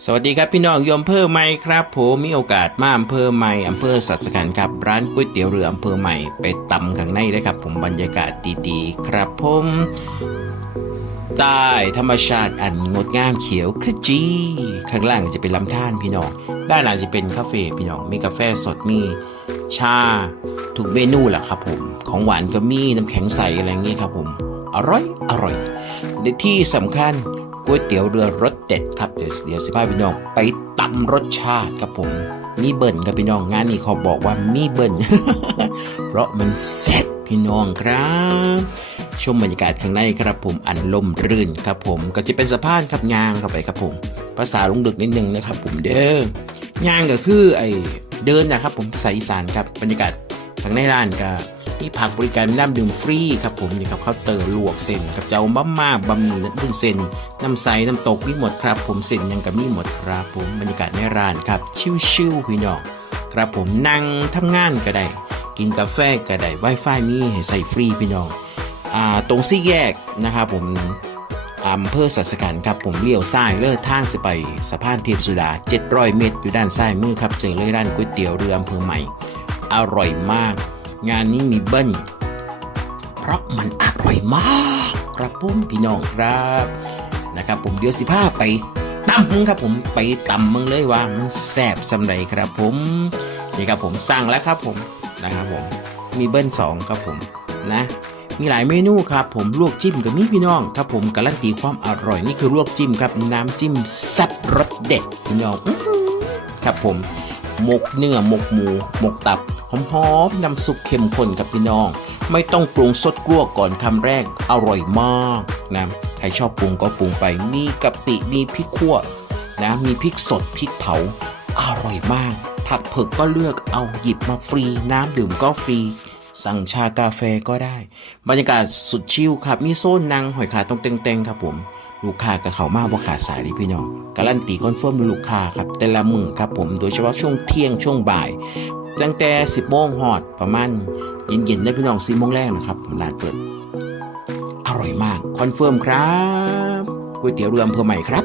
สวัสดีครับพี่น้องอยมอำเภอใหม่ครับผมมีโอกาสมาอำเภอใหม่อำเภอสัสขันครับร้านก๋วยเตี๋ยวเรืออำเภอใหม่ไปตำข้างในได้ครับ ผมบรรยากาศดีๆครับผมใต้ธรรมชาติอันงดงามเขียวขจี ข้างล่างจะเป็นลำธารพี่น้องด้านหลังจะเป็นคาเฟ่พี่น้องมีกาแฟสดมีชาทุกเมนูแหละครับผม ของหวานก็มีน้ำแข็งใสอะไรอย่างงี้ครับผม อร่อยอร่อยที่สำคัญ ก๋วยเตี๋ยวเรือรสเด็ดครับ เดี๋ยวเสียสิพาพี่น้อง ไปตำรสชาติครับผมมีเบิ่นครับพี่น้องงานนี้เขาบอกว่ามีเบิ่นเพราะมันแซ่บพี่น้องครับชมบรรยากาศข้างในครับผมอันลมรื่นครับผมก็จะเป็นสะพานครับยางเข้าไปครับผม ภาษาลุงดึกนิดนึงนะครับ ผมเด้อยางก็คือไอเดินนะครับผมภาษาอีสานครับบรรยากาศข้างในร้านก็ มีผักบริการน้ำดื่มฟรีครับผมนี่ครับเคาน์เตอร์ลวกเส้นกับเจ้าบ้าม่าบะหมี่น้ำบุญเส้นน้ำใสน้ำตกมีหมดครับ ผมเส้นยังกับมีหมดครับผมบรรยากาศในร้านครับชิวๆพี่น้องครับผมนั่งทำงานก็ได้กินกาแฟก็ได้ Wi-Fi มีให้ใส่ฟรีพี่น้องอ่าตรงสี่แยกนะครับผมอำเภอสัสกันครับผมเลี้ยวซ้ายเลิศทางสิไปสะพานเทียนสุดา 700 เมตร อยู่ด้านซ้ายมือครับเจอเลยร้านก๋วยเตี๋ยวเรืออำเภอใหม่ อร่อยมาก งานนี้มีเบิ้ลเพราะมันอร่อยมากครับผมพี่น้องครับนะครับ ผมเดี๋ยวสิพาไปตำมึงครับผมไปตำมึงเลยว่ามันแซ่บสำไรครับผมนี่ครับผมสั่งแล้วครับผมนะครับผมมีเบิ้ลสองครับผมนะมีหลายเมนูครับผมลวกจิ้มกับมีพี่น้องครับผมการันตีความอร่อยนี่คือลวกจิ้มครับน้ำจิ้มแซ่บรสเด็ดพี่น้องครับผมหมกเนื้อหมกหมูหมกตับ หอมๆน้ำซุปเข้มข้นครับพี่น้อง ไม่ต้องปรุงสดกลัวก่อนคำแรกอร่อยมากนะใครชอบปรุงก็ปรุงไปมีกะปิมีพริกขั่วนะมีพริกสดพริกเผาอร่อยมาก ผักเผือกก็เลือกเอาหยิบมาฟรี น้ำดื่มก็ฟรี สั่งชากาแฟก็ได้ บรรยากาศสุดชิลครับ มีโซนนางหอยขาตรงเต็งๆครับผม ลูกค้ากับเขามากว่าขาดสายเลยพี่น้องการันตีคอนเฟิร์มลูกค้าครับแต่ละมือครับผมโดยเฉพาะช่วงเที่ยงช่วงบ่าย ตั้งแต่ 10โมงหอดประมาณเย็นๆได้พี่น้อง4โมงแรกนะครับร้านเปิด อร่อยมากคอนเฟิร์มครับก๋วยเตี๋ยวเรืออำเภอใหม่ครับ